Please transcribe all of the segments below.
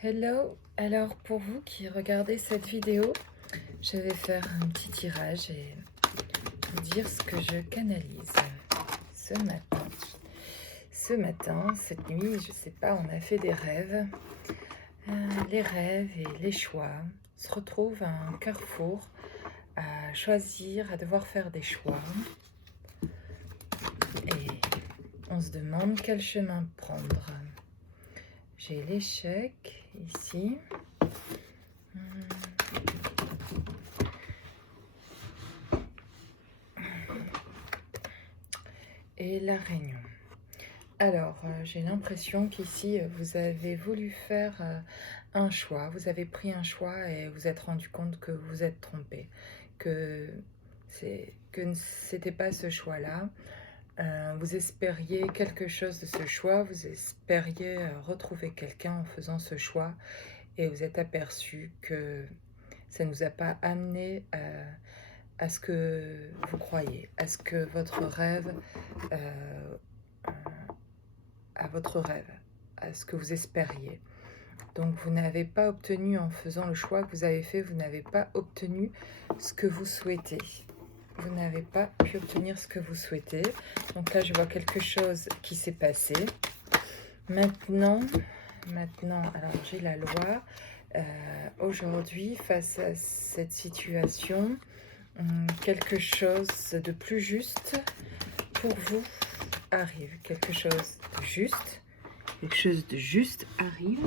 Hello, alors pour vous qui regardez cette vidéo, je vais faire un petit tirage et vous dire ce que je canalise ce matin. Ce matin, cette nuit, je sais pas, on a fait des rêves. Les rêves et les choix se retrouvent à un carrefour, à choisir, à devoir faire des choix. Et on se demande quel chemin prendre. J'ai l'échec ici. Et la réunion. Alors, j'ai l'impression qu'ici, vous avez voulu faire un choix. Vous avez pris un choix et vous êtes rendu compte que vous êtes trompé. Que c'était pas ce choix-là. Vous espériez quelque chose de ce choix. Vous espériez retrouver quelqu'un en faisant ce choix. Et vous êtes aperçu que ça ne nous a pas amené à ce que vous croyez, à ce que votre rêve, à votre rêve, à ce que vous espériez. Donc vous n'avez pas obtenu, en faisant le choix que vous avez fait, vous n'avez pas obtenu ce que vous souhaitez. Vous n'avez pas pu obtenir ce que vous souhaitez. Donc là, je vois quelque chose qui s'est passé. Maintenant, alors j'ai la loi. Aujourd'hui, face à cette situation, quelque chose de plus juste pour vous arrive. Quelque chose de juste arrive.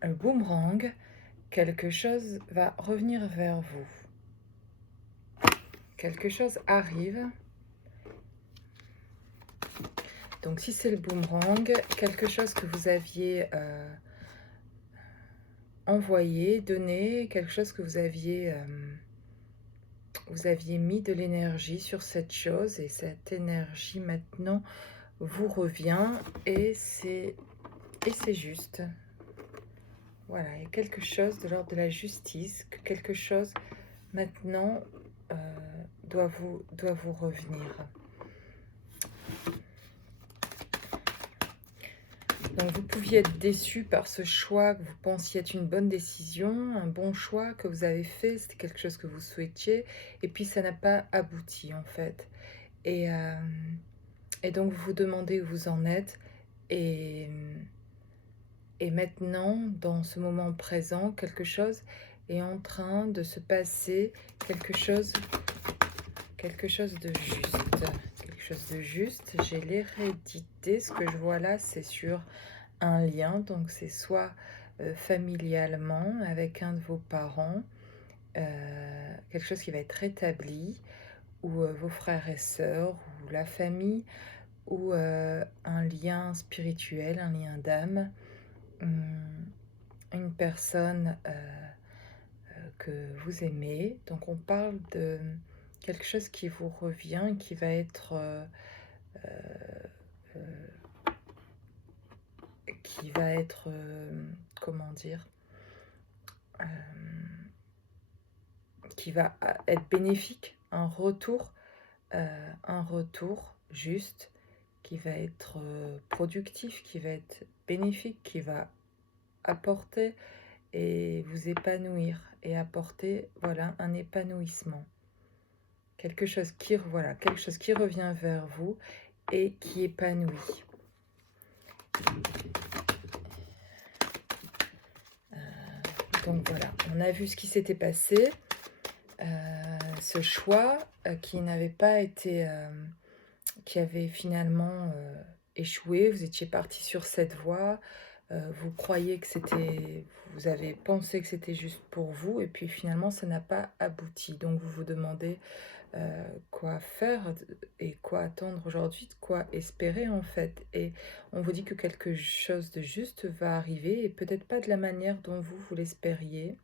Un boomerang, quelque chose va revenir vers vous. Quelque chose arrive. Donc si c'est le boomerang, quelque chose que vous aviez envoyé, donné, quelque chose que vous aviez mis de l'énergie sur cette chose, et cette énergie maintenant vous revient, et c'est juste. Voilà, il y a quelque chose de l'ordre de la justice, que quelque chose maintenant doit vous revenir. Donc vous pouviez être déçu par ce choix que vous pensiez être une bonne décision, un bon choix que vous avez fait, c'était quelque chose que vous souhaitiez, et puis ça n'a pas abouti en fait. Et donc vous vous demandez où vous en êtes, et maintenant, dans ce moment présent, quelque chose est en train de se passer, quelque chose de juste. Quelque chose de juste. J'ai l'hérédité. Ce que je vois là, c'est sur un lien. Donc, c'est soit familialement, avec un de vos parents, quelque chose qui va être établi, ou vos frères et sœurs, ou la famille, ou un lien spirituel, un lien d'âme. Une personne que vous aimez. Donc on parle de quelque chose qui vous revient, qui va être comment dire, qui va être bénéfique, un retour juste, qui va être productif, qui va être bénéfique, qui va apporter et vous épanouir, et apporter, voilà, un épanouissement. Quelque chose qui revient vers vous et qui épanouit. Donc voilà, on a vu ce qui s'était passé. Ce choix qui n'avait pas été... qui avait finalement échoué. Vous étiez parti sur cette voie. Vous croyez que c'était... Vous avez pensé que c'était juste pour vous. Et puis finalement, ça n'a pas abouti. Donc vous vous demandez quoi faire et quoi attendre aujourd'hui, de quoi espérer en fait. Et on vous dit que quelque chose de juste va arriver, et peut-être pas de la manière dont vous l'espériez,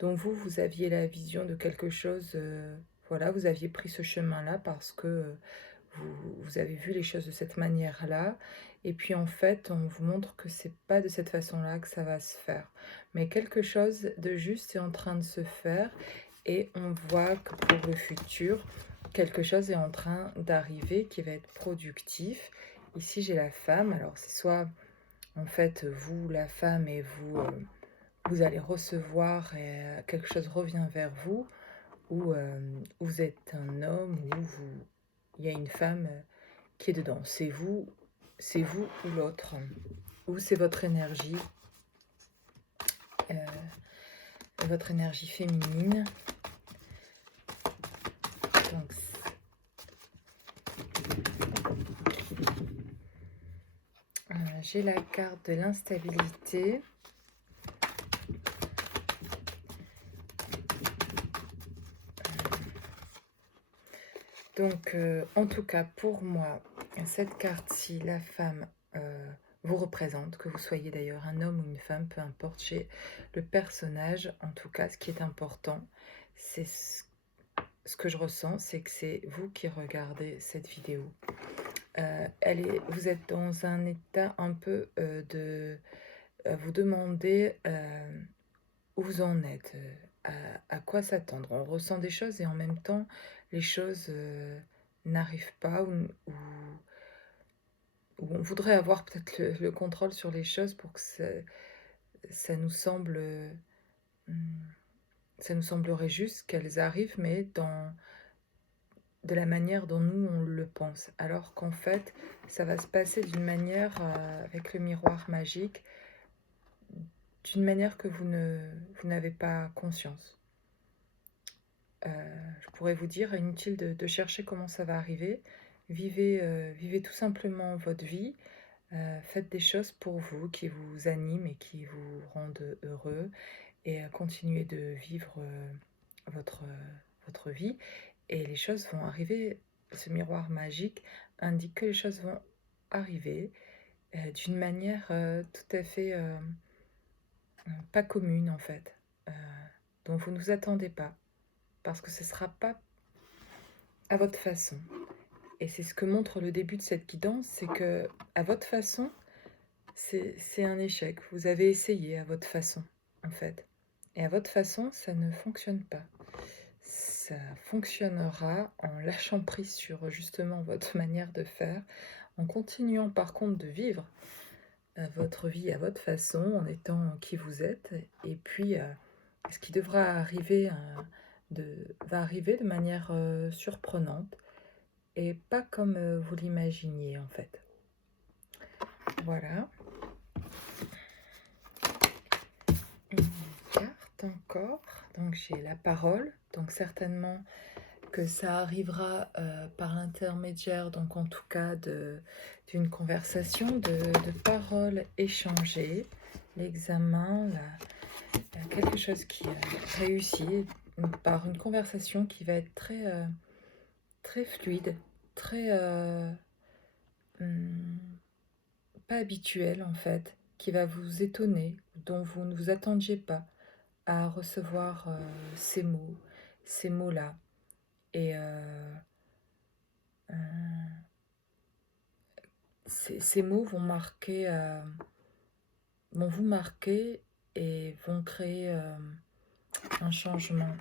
dont vous aviez la vision de quelque chose. Voilà, vous aviez pris ce chemin-là parce que vous avez vu les choses de cette manière-là, et puis en fait on vous montre que c'est pas de cette façon-là que ça va se faire, mais quelque chose de juste est en train de se faire, et on voit que pour le futur, quelque chose est en train d'arriver qui va être productif. Ici j'ai la femme, alors c'est soit en fait, vous, la femme, et vous, vous allez recevoir et quelque chose revient vers vous, ou vous êtes un homme, ou il y a une femme qui est dedans. C'est vous ou l'autre, ou c'est votre énergie féminine. Donc, j'ai la carte de l'instabilité. Donc, en tout cas, pour moi, cette carte-ci, la femme, vous représente, que vous soyez d'ailleurs un homme ou une femme, peu importe, chez le personnage, en tout cas, ce qui est important, c'est ce que je ressens, c'est que c'est vous qui regardez cette vidéo. Vous êtes dans un état un peu de vous demander où vous en êtes, à quoi s'attendre. On ressent des choses et en même temps, les choses n'arrivent pas, ou on voudrait avoir peut-être le contrôle sur les choses pour que ça nous semble, ça nous semblerait juste qu'elles arrivent, mais de la manière dont nous, on le pense. Alors qu'en fait, ça va se passer d'une manière, avec le miroir magique, d'une manière que vous n'avez pas conscience. Je pourrais vous dire, inutile de chercher comment ça va arriver. Vivez tout simplement votre vie. Faites des choses pour vous, qui vous animent et qui vous rendent heureux. Et continuez de vivre votre vie. Et les choses vont arriver. Ce miroir magique indique que les choses vont arriver d'une manière tout à fait pas commune, en fait, dont vous ne vous attendez pas. Parce que ce ne sera pas à votre façon. Et c'est ce que montre le début de cette guidance, c'est que à votre façon, c'est un échec. Vous avez essayé à votre façon, en fait. Et à votre façon, ça ne fonctionne pas. Ça fonctionnera en lâchant prise sur justement votre manière de faire, en continuant par contre de vivre votre vie à votre façon, en étant qui vous êtes. Et puis, ce qui devra arriver, va arriver de manière surprenante et pas comme vous l'imaginiez, en fait. Voilà. Une carte encore. Donc j'ai la parole. Donc certainement que ça arrivera par l'intermédiaire, donc en tout cas d'une conversation, de paroles échangées, l'examen, quelque chose qui réussit par une conversation qui va être très fluide, très pas habituelle en fait, qui va vous étonner, dont vous ne vous attendiez pas à recevoir ces mots-là. Et ces mots vont vous marquer et vont créer un changement,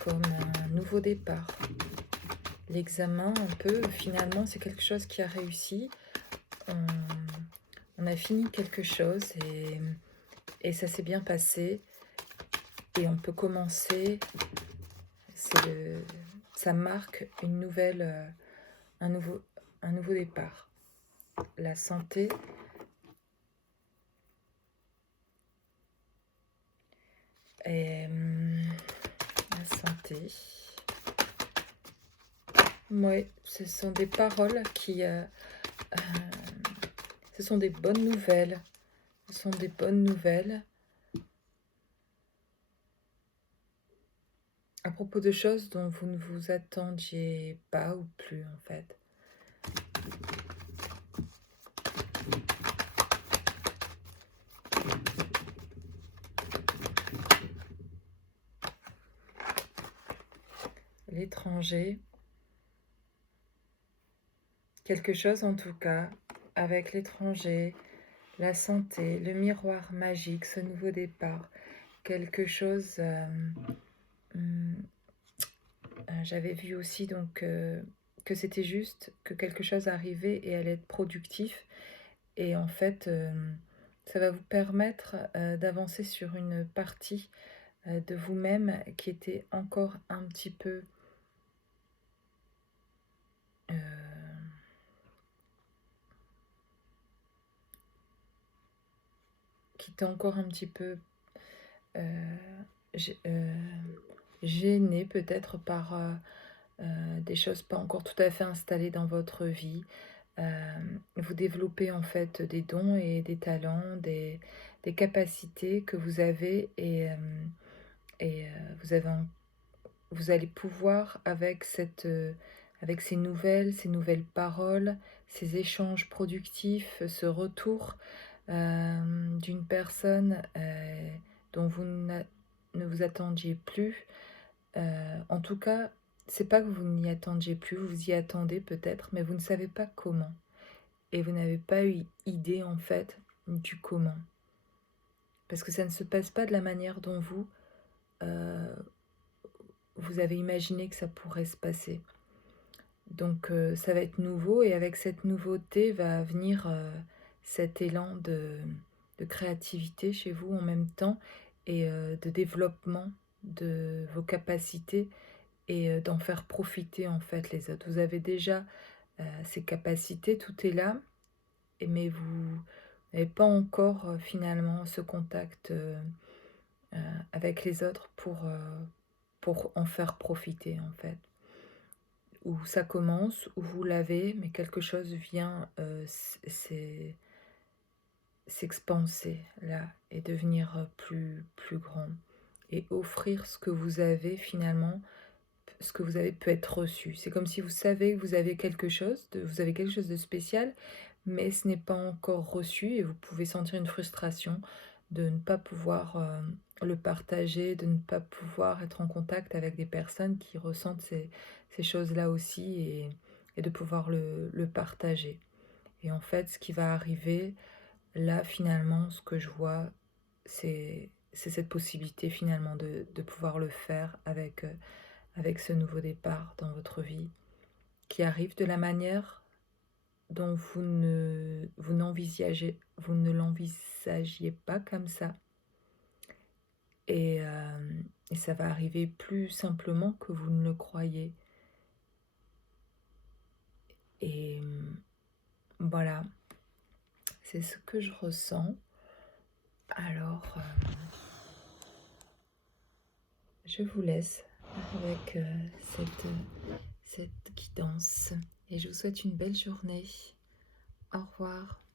comme un nouveau départ. L'examen, un peu, finalement, c'est quelque chose qui a réussi. On a fini quelque chose et ça s'est bien passé. Et on peut commencer, ça marque un nouveau départ. La santé, et la santé. Ouais, ce sont des paroles ce sont des bonnes nouvelles. Ce sont des bonnes nouvelles à propos de choses dont vous ne vous attendiez pas ou plus, en fait. L'étranger. Quelque chose en tout cas avec l'étranger, la santé, le miroir magique, ce nouveau départ. Quelque chose... j'avais vu aussi donc que c'était juste, que quelque chose arrivait et allait être productif. Et en fait, ça va vous permettre, d'avancer sur une partie, de vous-même qui était encore un petit peu, heu, qui était encore un petit peu, heu, gê gênée peut-être par, des choses pas encore tout à fait installées dans votre vie. Vous développez en fait des dons et des talents, des capacités que vous avez et vous allez pouvoir avec avec ces nouvelles paroles, ces échanges productifs, ce retour, d'une personne, dont vous ne vous attendiez plus. En tout cas, c'est pas que vous n'y attendiez plus, vous y attendez peut-être, mais vous ne savez pas comment et vous n'avez pas eu idée, en fait, du comment. Parce que ça ne se passe pas de la manière dont heu, vous avez imaginé que ça pourrait se passer. Donc ça va être nouveau et avec cette nouveauté va venir, cet élan de créativité chez vous en même temps et de développement de vos capacités et d'en faire profiter, en fait, les autres. Vous avez déjà, ces capacités, tout est là mais vous n'avez pas encore, finalement ce contact, heu, avec les autres pour en faire profiter, en fait. Où ça commence, où vous l'avez, mais quelque chose vient, s'expanser là et devenir, plus grand et offrir ce que vous avez finalement, ce que vous avez peut être reçu. C'est comme si vous savez que vous avez quelque chose de spécial, mais ce n'est pas encore reçu et vous pouvez sentir une frustration de ne pas pouvoir, le partager, de ne pas pouvoir être en contact avec des personnes qui ressentent ces choses-là aussi et de pouvoir le partager. Et en fait, ce qui va arriver, là, finalement, ce que je vois, c'est cette possibilité finalement de pouvoir le faire avec ce nouveau départ dans votre vie, qui arrive de la manière dont vous ne l'envisagiez pas comme ça et ça va arriver plus simplement que vous ne le croyez et voilà, c'est ce que je ressens. Alors, je vous laisse avec, cette guidance et je vous souhaite une belle journée. Au revoir.